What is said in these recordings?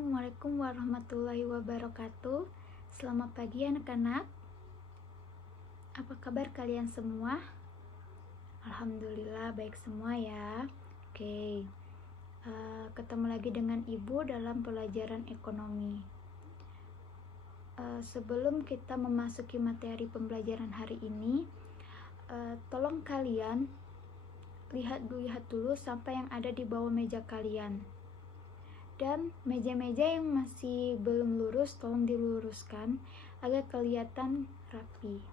Assalamualaikum warahmatullahi wabarakatuh. Selamat pagi anak-anak. Apa kabar kalian semua? Alhamdulillah baik semua ya. Oke, ketemu lagi dengan Ibu dalam pelajaran ekonomi. Sebelum kita memasuki materi pembelajaran hari ini, tolong kalian lihat dulu sampai yang ada di bawah meja kalian. Dan meja-meja yang masih belum lurus tolong diluruskan agar kelihatan rapi.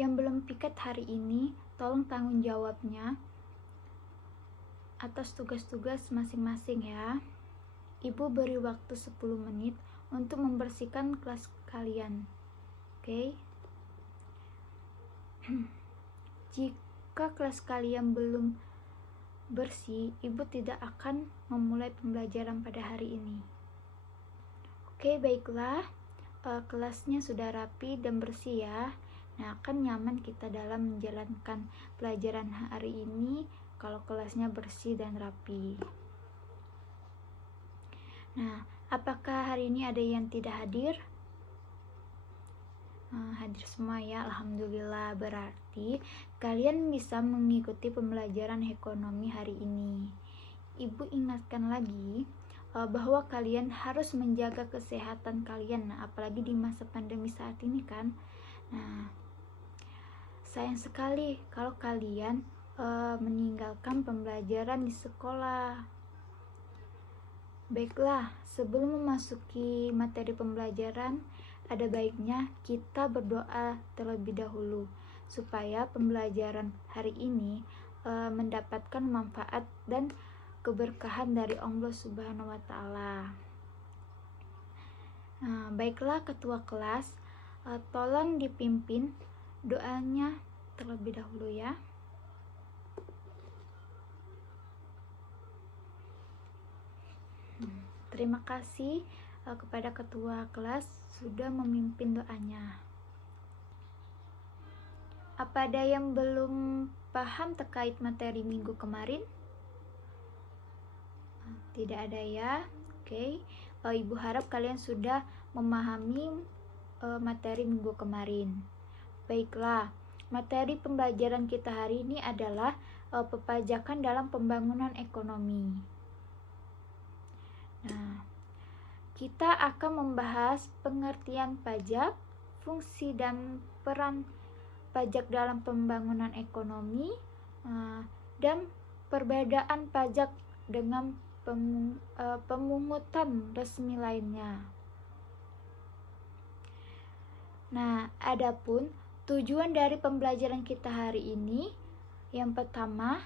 Yang belum piket hari ini tolong tanggung jawabnya atas tugas-tugas masing-masing ya. Ibu beri waktu 10 menit untuk membersihkan kelas kalian. Oke. Jika kelas kalian belum bersih, Ibu tidak akan memulai pembelajaran pada hari ini. Oke, baiklah. Kelasnya sudah rapi dan bersih ya. Nah, akan nyaman kita dalam menjalankan pelajaran hari ini kalau kelasnya bersih dan rapi. Nah, apakah hari ini ada yang tidak hadir? Hadir semua ya, alhamdulillah. Berarti kalian bisa mengikuti pembelajaran ekonomi hari ini. Ibu ingatkan lagi bahwa kalian harus menjaga kesehatan kalian, apalagi di masa pandemi saat ini kan. Nah, sayang sekali kalau kalian meninggalkan pembelajaran di sekolah. Baiklah, sebelum memasuki materi pembelajaran, ada baiknya kita berdoa terlebih dahulu supaya pembelajaran hari ini mendapatkan manfaat dan keberkahan dari Allah Subhanahu wa Ta'ala. Nah, baiklah ketua kelas, tolong dipimpin doanya terlebih dahulu ya. Terima kasih kepada ketua kelas sudah memimpin doanya. Apa ada yang belum paham terkait materi minggu kemarin? Tidak ada ya. Oke. Ibu harap kalian sudah memahami materi minggu kemarin. Baiklah, materi pembelajaran kita hari ini adalah perpajakan dalam pembangunan ekonomi. Nah, kita akan membahas pengertian pajak, fungsi dan peran pajak dalam pembangunan ekonomi, dan perbedaan pajak dengan pemungutan resmi lainnya. Nah, adapun tujuan dari pembelajaran kita hari ini, yang pertama,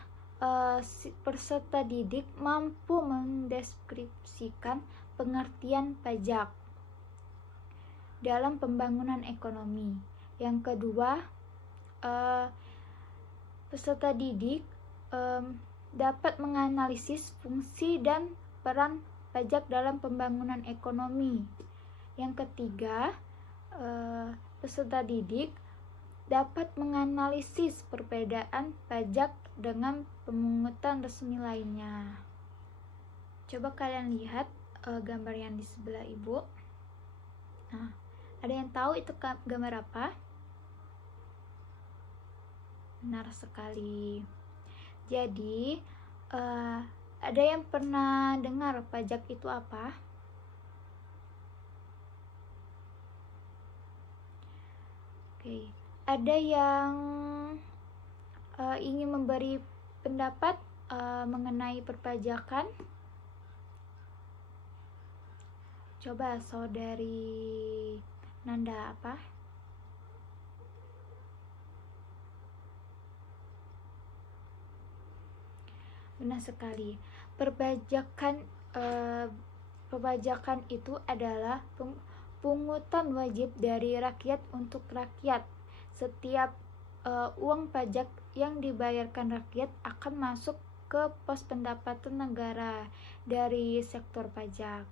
peserta didik mampu mendeskripsikan pengertian pajak dalam pembangunan ekonomi. Yang kedua, peserta didik dapat menganalisis fungsi dan peran pajak dalam pembangunan ekonomi. Yang ketiga, peserta didik dapat menganalisis perbedaan pajak dengan pemungutan resmi lainnya. Coba kalian lihat gambar yang di sebelah Ibu. Nah, ada yang tahu itu gambar apa? Benar sekali. Jadi, ada yang pernah dengar pajak itu apa? Oke. Ada yang ingin memberi pendapat mengenai perpajakan? Coba saudari Nanda apa? Benar sekali. Perpajakan itu adalah pungutan wajib dari rakyat untuk rakyat. Setiap uang pajak yang dibayarkan rakyat akan masuk ke pos pendapatan negara dari sektor pajak.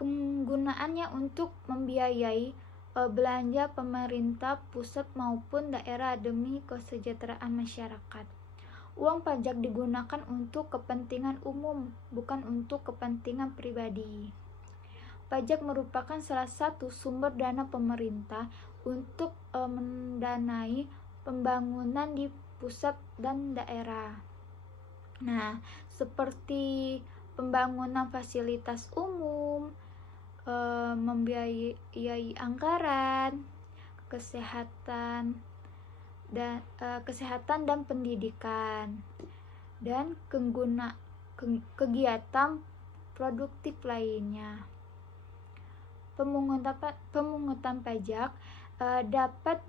Penggunaannya untuk membiayai belanja pemerintah pusat maupun daerah demi kesejahteraan masyarakat. Uang pajak digunakan untuk kepentingan umum, bukan untuk kepentingan pribadi. Pajak merupakan salah satu sumber dana pemerintah untuk mendanai pembangunan di pusat dan daerah. Nah, seperti pembangunan fasilitas umum, membiayai anggaran, kesehatan dan pendidikan, dan kegiatan produktif lainnya. Pemungutan pajak dapat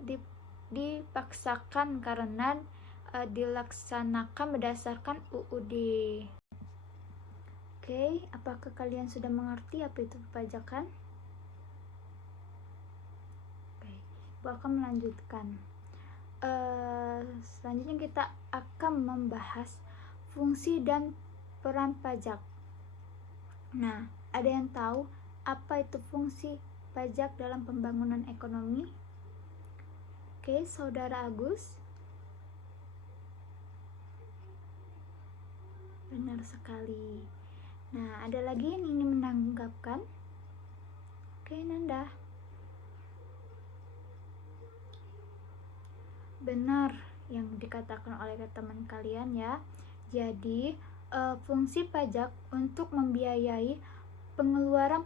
dipaksakan karena dilaksanakan berdasarkan UUD. Oke, apakah kalian sudah mengerti apa itu perpajakan? Oke, Ibu akan melanjutkan. Selanjutnya kita akan membahas fungsi dan peran pajak. Nah, ada yang tahu apa itu fungsi pajak dalam pembangunan ekonomi? Oke, Saudara Agus. Benar sekali. Nah, ada lagi yang ingin menanggapkan? Oke, Nanda. Benar yang dikatakan oleh teman kalian ya. Jadi fungsi pajak untuk membiayai pengeluaran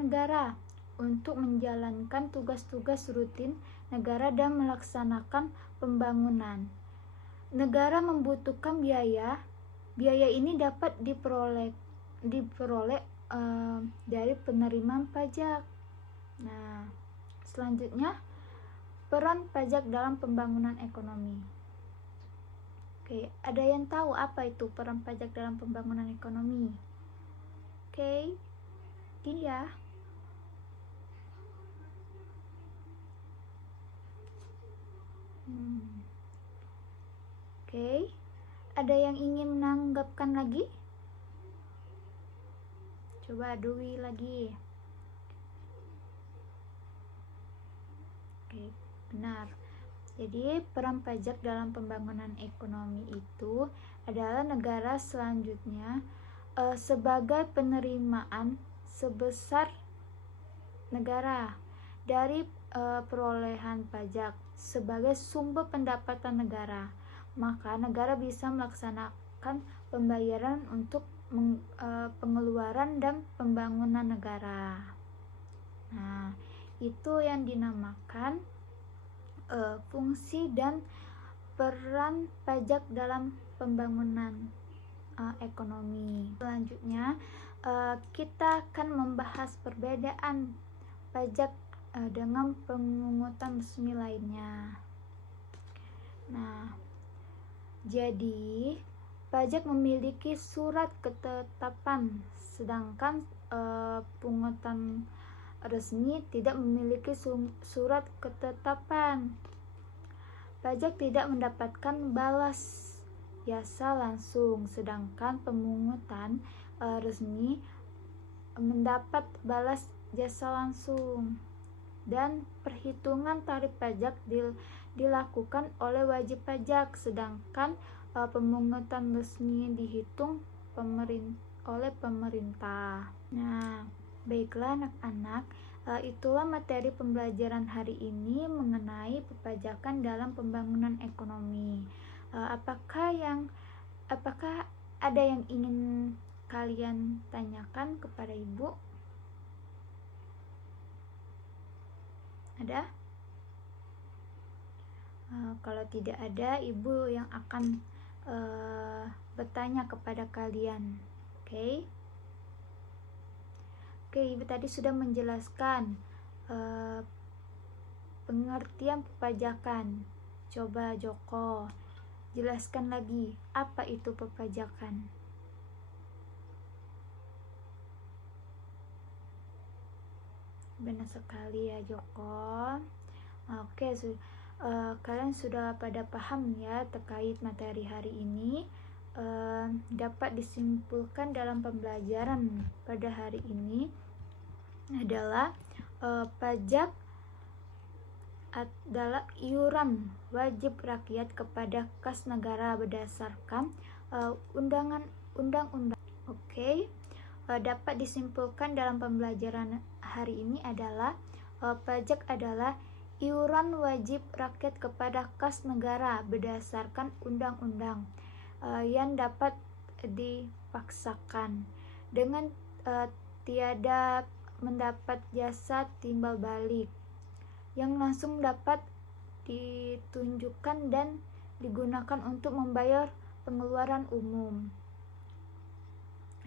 negara untuk menjalankan tugas-tugas rutin negara dan melaksanakan pembangunan. Negara membutuhkan biaya ini dapat diperoleh dari penerimaan pajak. Nah, selanjutnya peran pajak dalam pembangunan ekonomi. Oke, ada yang tahu apa itu peran pajak dalam pembangunan ekonomi? Oke, gini ya. Oke, ada yang ingin menanggapkan lagi? Coba Dwi lagi. Oke, benar. Jadi peran pajak dalam pembangunan ekonomi itu adalah negara selanjutnya sebagai penerimaan sebesar negara dari perolehan pajak sebagai sumber pendapatan negara. Maka negara bisa melaksanakan pembayaran untuk pengeluaran dan pembangunan negara. Nah, itu yang dinamakan fungsi dan peran pajak dalam pembangunan ekonomi. Selanjutnya kita akan membahas perbedaan pajak dengan pemungutan resmi lainnya. Nah, jadi pajak memiliki surat ketetapan, sedangkan pungutan resmi tidak memiliki surat ketetapan. Pajak tidak mendapatkan balas jasa langsung, sedangkan pemungutan resmi mendapat balas jasa langsung. Dan perhitungan tarif pajak dilakukan oleh wajib pajak, sedangkan pemungutan resmi dihitung oleh pemerintah. Nah, baiklah anak-anak, itulah materi pembelajaran hari ini mengenai perpajakan dalam pembangunan ekonomi. Apakah ada yang ingin kalian tanyakan kepada Ibu? Ada? Kalau tidak ada, Ibu yang akan bertanya kepada kalian. Oke? Oke, Ibu tadi sudah menjelaskan pengertian perpajakan. Coba Joko, jelaskan lagi, apa itu perpajakan? Benar sekali ya Joko. Oke, kalian sudah pada paham ya terkait materi hari ini. Dapat disimpulkan dalam pembelajaran pada hari ini adalah pajak adalah iuran wajib rakyat kepada kas negara berdasarkan undang-undang. Oke. Dapat disimpulkan dalam pembelajaran hari ini adalah pajak adalah iuran wajib rakyat kepada kas negara berdasarkan undang-undang yang dapat dipaksakan dengan tiada mendapat jasa timbal balik yang langsung dapat ditunjukkan dan digunakan untuk membayar pengeluaran umum.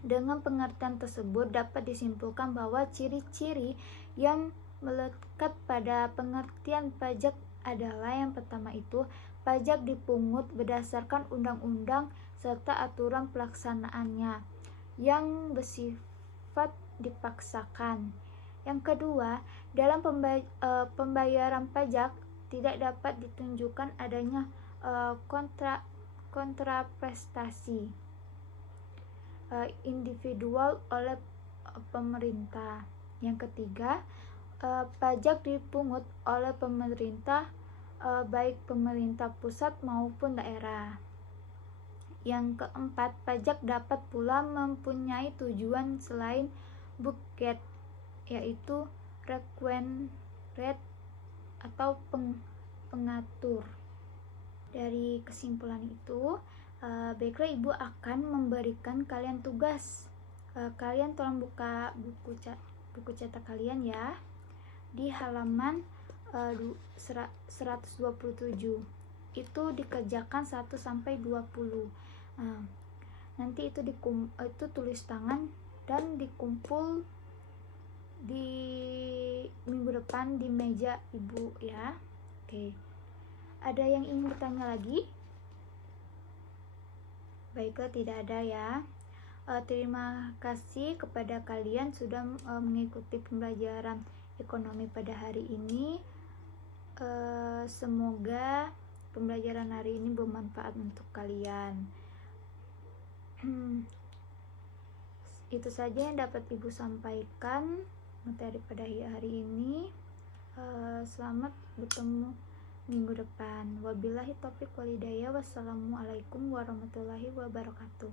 Dengan pengertian tersebut dapat disimpulkan bahwa ciri-ciri yang melekat pada pengertian pajak adalah yang pertama itu pajak dipungut berdasarkan undang-undang serta aturan pelaksanaannya yang bersifat dipaksakan. Yang kedua, dalam pembayaran pajak tidak dapat ditunjukkan adanya kontraprestasi individual oleh pemerintah. Yang ketiga, pajak dipungut oleh pemerintah baik pemerintah pusat maupun daerah. Yang keempat, pajak dapat pula mempunyai tujuan selain buket, yaitu requirement atau pengatur. Dari kesimpulan itu, baiklah ibu akan memberikan kalian tugas. Kalian tolong buka buku cetak kalian ya di halaman 127. Itu dikerjakan 1 sampai 20. Nanti itu tulis tangan dan dikumpul di minggu depan di meja ibu ya. Oke. Ada yang ingin bertanya lagi? Baiklah, tidak ada ya. Terima kasih kepada kalian sudah mengikuti pembelajaran ekonomi pada hari ini. Semoga pembelajaran hari ini bermanfaat untuk kalian. Itu saja yang dapat ibu sampaikan materi pada hari ini. Selamat bertemu minggu depan. Wabillahi taufiq wal hidayah. Wassalamualaikum warahmatullahi wabarakatuh.